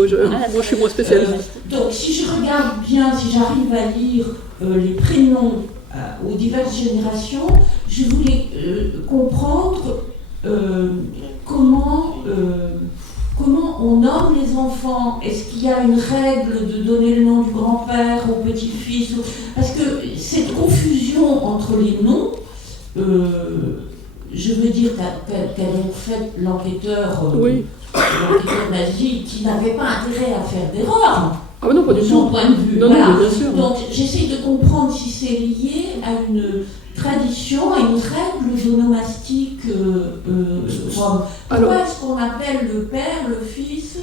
je suis moins spécialiste. Donc, si je regarde bien, si j'arrive à lire les prénoms aux diverses générations, je voulais comprendre comment on nomme les enfants. Est-ce qu'il y a une règle de donner le nom du grand-père au petit-fils? Parce que cette confusion entre les noms, je veux dire qu'a donc fait l'enquêteur nazi, qui n'avait pas intérêt à faire d'erreur. Ah non, pas du tout. De son point de vue. Non, voilà. non, bien sûr. Donc j'essaie de comprendre si c'est lié à une tradition, à une règle d'onomastique rome. Pourquoi est-ce qu'on appelle le père, le fils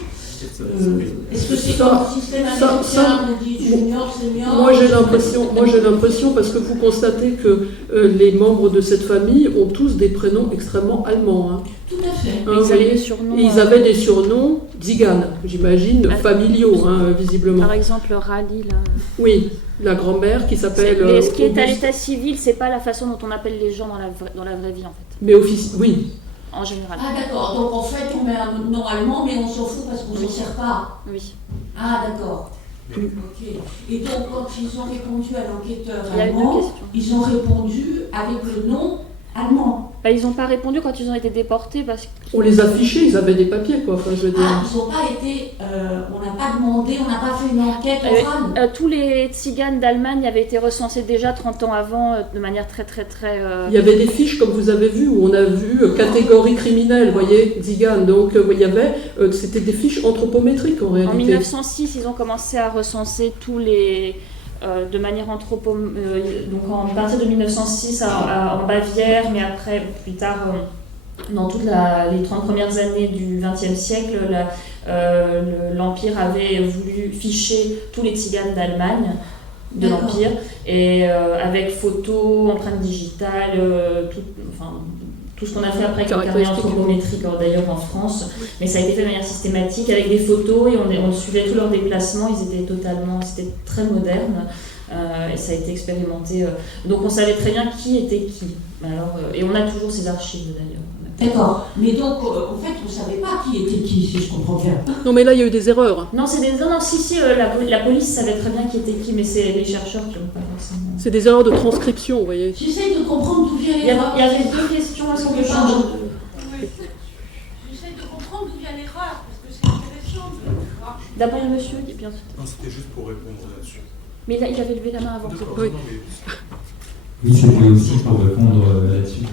est-ce que c'est comme un système américain, on dit junior, senior? Moi j'ai l'impression, parce que vous constatez que les membres de cette famille ont tous des prénoms extrêmement allemands. Hein. Tout à fait. Ils avaient des surnoms Zigan, j'imagine, familiaux, visiblement. Par exemple, Rally, là. Oui, la grand-mère qui s'appelle... Mais ce qui est à l'état civil, c'est pas la façon dont on appelle les gens dans la vraie vie, en fait. Mais oui. En général. Ah d'accord, donc en fait on met un nom allemand mais on s'en fout parce qu'on ne s'en sert pas. Oui. Ah d'accord. Ok. Et donc quand ils ont répondu à l'enquêteur allemand, ils ont répondu avec le nom allemand. Bah, ils n'ont pas répondu quand ils ont été déportés parce que... On les affichait, ils avaient des papiers quoi. Enfin, je veux dire. Ah, ils n'ont pas été... on n'a pas demandé, on n'a pas fait une enquête orale. Tous les tziganes d'Allemagne avaient été recensés déjà 30 ans avant de manière très... Il y avait des fiches comme vous avez vu où on a vu catégorie criminelle, vous voyez, tziganes. Donc il y avait... c'était des fiches anthropométriques en réalité. En 1906, ils ont commencé à recenser tous les... de manière donc à partir de 1906 en Bavière, mais après, plus tard, dans toutes les 30 premières années du XXe siècle, l'Empire avait voulu ficher tous les tziganes d'Allemagne, de l'Empire, et avec photos, empreintes digitales, tout ce qu'on a fait après avec le carnet anthropométrique d'ailleurs en France, mais ça a été fait de manière systématique avec des photos et on suivait tous leurs déplacements, c'était très moderne et ça a été expérimenté. Donc on savait très bien qui était qui. Alors, et on a toujours ces archives d'ailleurs. D'accord, mais donc en fait on ne savait pas qui était qui, si je comprends bien. Non mais là il y a eu des erreurs. Non, la police savait très bien qui était qui, mais c'est les chercheurs qui n'ont pas forcément... C'est des erreurs de transcription, vous voyez. J'essaie de comprendre d'où vient l'erreur. Il y avait deux questions, est-ce qu'on peut changer de... J'essaie de comprendre d'où vient l'erreur, parce que c'est intéressant de voir. D'abord le monsieur, et bien... Non, c'était juste pour répondre là-dessus. Mais là, il avait levé la main avant. Oui, c'était aussi pour répondre là-dessus.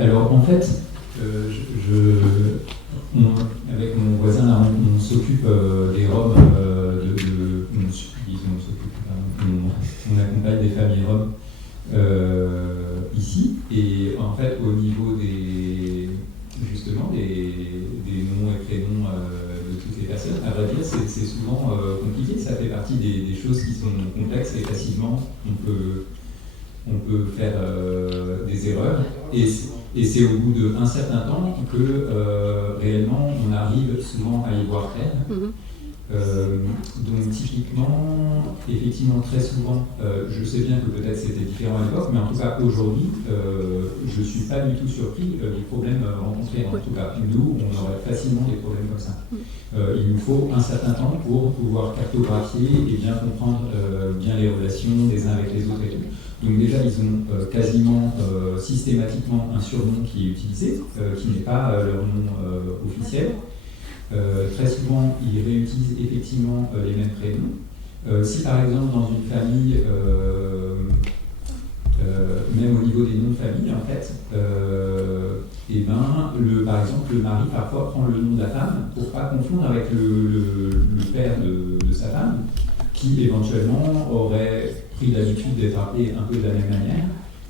Alors en fait, avec mon voisin, là, on s'occupe des Roms, on accompagne des familles Roms ici, et en fait au niveau des noms et prénoms de toutes les personnes, à vrai dire c'est souvent compliqué, ça fait partie des choses qui sont complexes et facilement on peut faire des erreurs, et c'est au bout d'un certain temps que réellement on arrive souvent à y voir clair. Donc typiquement, effectivement, très souvent, je sais bien que peut-être c'était différent à l'époque, mais en tout cas aujourd'hui, je ne suis pas du tout surpris des problèmes rencontrés. En tout cas, nous, on aurait facilement des problèmes comme ça. Il nous faut un certain temps pour pouvoir cartographier et bien comprendre bien les relations des uns avec les autres et tout. Donc déjà, ils ont quasiment systématiquement un surnom qui est utilisé, qui n'est pas leur nom officiel. Très souvent, ils réutilisent effectivement les mêmes prénoms. Si par exemple dans une famille, même au niveau des noms de famille, en fait, et par exemple, le mari parfois prend le nom de la femme pour ne pas confondre avec le père de sa femme, qui éventuellement aurait pris l'habitude d'être appelé un peu de la même manière.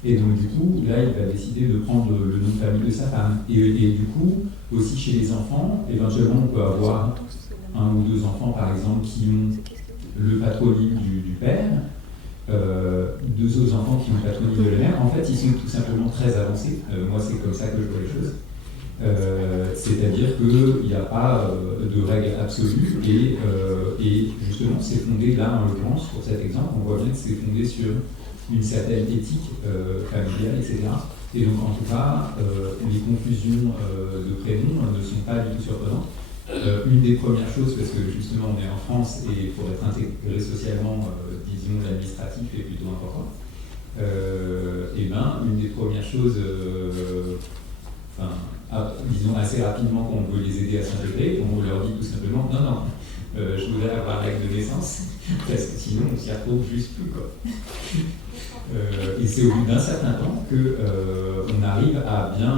Et donc du coup, là, il va décider de prendre le nom de famille de sa femme. Et du coup, aussi chez les enfants, éventuellement, on peut avoir un ou deux enfants, par exemple, qui ont le patronyme du père, deux autres enfants qui ont le patronyme de la mère. En fait, ils sont tout simplement très avancés. Moi, c'est comme ça que je vois les choses. C'est-à-dire qu'il n'y a pas de règle absolue et justement, c'est fondé, là, en l'occurrence, pour cet exemple, on voit bien que c'est fondé sur une certaine éthique familiale, etc. Et donc, en tout cas, les confusions de prénoms ne sont pas du tout surprenantes. Une des premières choses, parce que justement on est en France et pour être intégré socialement, disons l'administratif est plutôt important, une des premières choses, disons assez rapidement quand on veut les aider à s'intégrer, on leur dit tout simplement non, je voudrais avoir la règle de naissance, parce que sinon on s'y retrouve juste plus, quoi. Et c'est au bout d'un certain temps qu'on arrive à bien...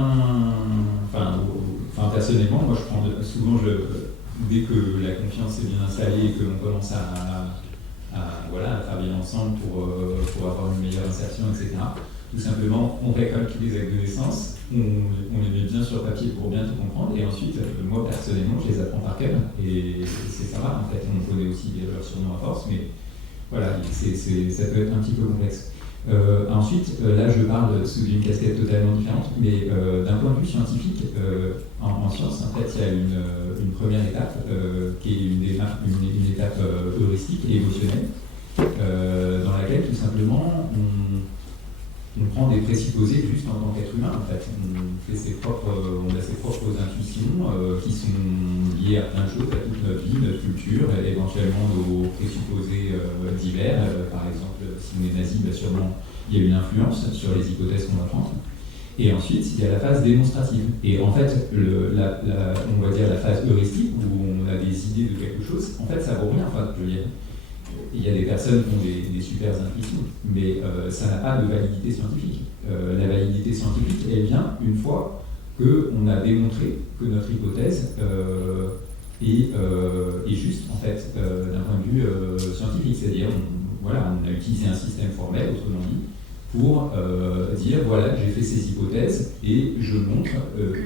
personnellement, moi je prends souvent, dès que la confiance est bien installée et que l'on commence à faire bien ensemble pour avoir une meilleure insertion, etc. Tout simplement, on récolte les actes de naissance, on les met bien sur papier pour bien tout comprendre, et ensuite, moi personnellement, je les apprends par cœur, et ça va, en fait, on connaît aussi leurs surnoms à force, mais voilà, ça peut être un petit peu complexe. Ensuite, là je parle sous une casquette totalement différente, mais d'un point de vue scientifique, en science, en fait, il y a une première étape qui est une étape heuristique et émotionnelle, dans laquelle tout simplement on prend des présupposés juste en tant qu'être humain. En fait, on a ses propres intuitions qui sont liées à plein de choses, à toute notre vie, notre culture, éventuellement nos présupposés divers. Par exemple, si on est nazi, sûrement il y a une influence sur les hypothèses qu'on va prendre. Et ensuite, il y a la phase démonstrative. Et en fait, on va dire la phase heuristique, où on a des idées de quelque chose, en fait, ça vaut rien. Enfin, je veux dire, il y a des personnes qui ont des super intuitions, mais ça n'a pas de validité scientifique. La validité scientifique, elle vient une fois qu'on a démontré que notre hypothèse est juste, en fait, d'un point de vue scientifique. C'est-à-dire, on a utilisé un système formel, autrement dit, pour dire, voilà, j'ai fait ces hypothèses et je montre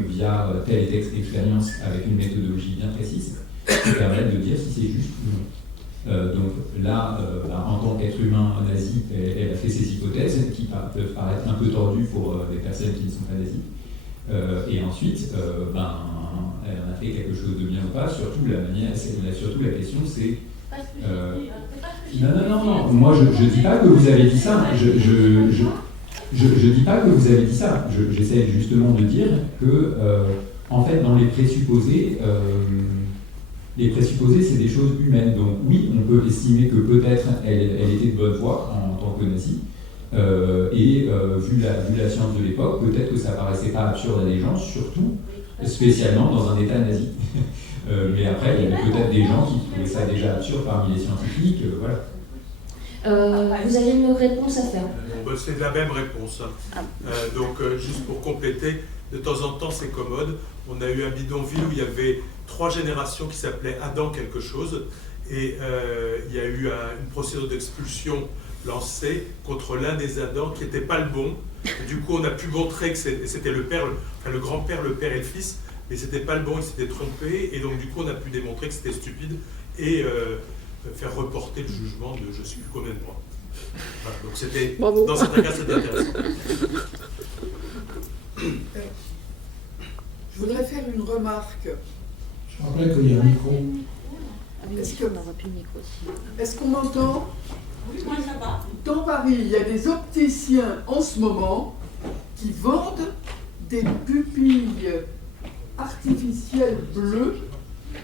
via telle et telle expérience avec une méthodologie bien précise qui permet de dire si c'est juste ou non. Donc là, en tant qu'être humain nazi, elle a fait ses hypothèses qui peuvent paraître un peu tordues pour des personnes qui ne sont pas nazies. Et ensuite, elle en a fait quelque chose de bien ou pas. Surtout la question, c'est... Non, moi je dis pas que vous avez dit ça. Je dis pas que vous avez dit ça. J'essaie justement de dire que, en fait, dans les présupposés, c'est des choses humaines. Donc oui, on peut estimer que peut-être elle était de bonne foi en tant que nazie. Vu la science de l'époque, peut-être que ça paraissait pas absurde à des gens, surtout, spécialement dans un état nazi. Mais après, il y avait peut-être des gens qui trouvaient ça déjà absurde parmi les scientifiques. Voilà. Vous avez une réponse à faire? C'est la même réponse. Donc, juste pour compléter, de temps en temps, c'est commode. On a eu un bidonville où il y avait 3 générations qui s'appelaient Adam quelque chose. Et il y a eu une procédure d'expulsion lancée contre l'un des Adams qui n'était pas le bon. Et du coup, on a pu montrer que c'était le père, le grand-père, le père et le fils. Mais c'était pas le bon, il s'était trompé, et donc du coup on a pu démontrer que c'était stupide et faire reporter le jugement de je sais plus combien de mois. Voilà, donc c'était, dans certains cas c'était intéressant. Je voudrais faire une remarque. Je rappelle qu'il y a un micro. Est-ce qu'on m'entend? Oui, moi ça va. Dans Paris, il y a des opticiens en ce moment qui vendent des pupilles artificielles bleues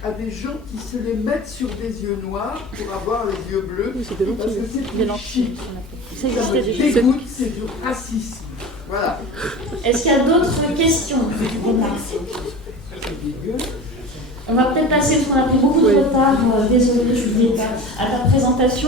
à des gens qui se les mettent sur des yeux noirs pour avoir les yeux bleus, parce que c'est plus chic. Ça me dégoûte, c'est du racisme. Voilà. Est-ce qu'il y a d'autres questions? On va peut-être passer, parce qu'on a pris beaucoup de retard. Désolée, Juliette, à ta présentation.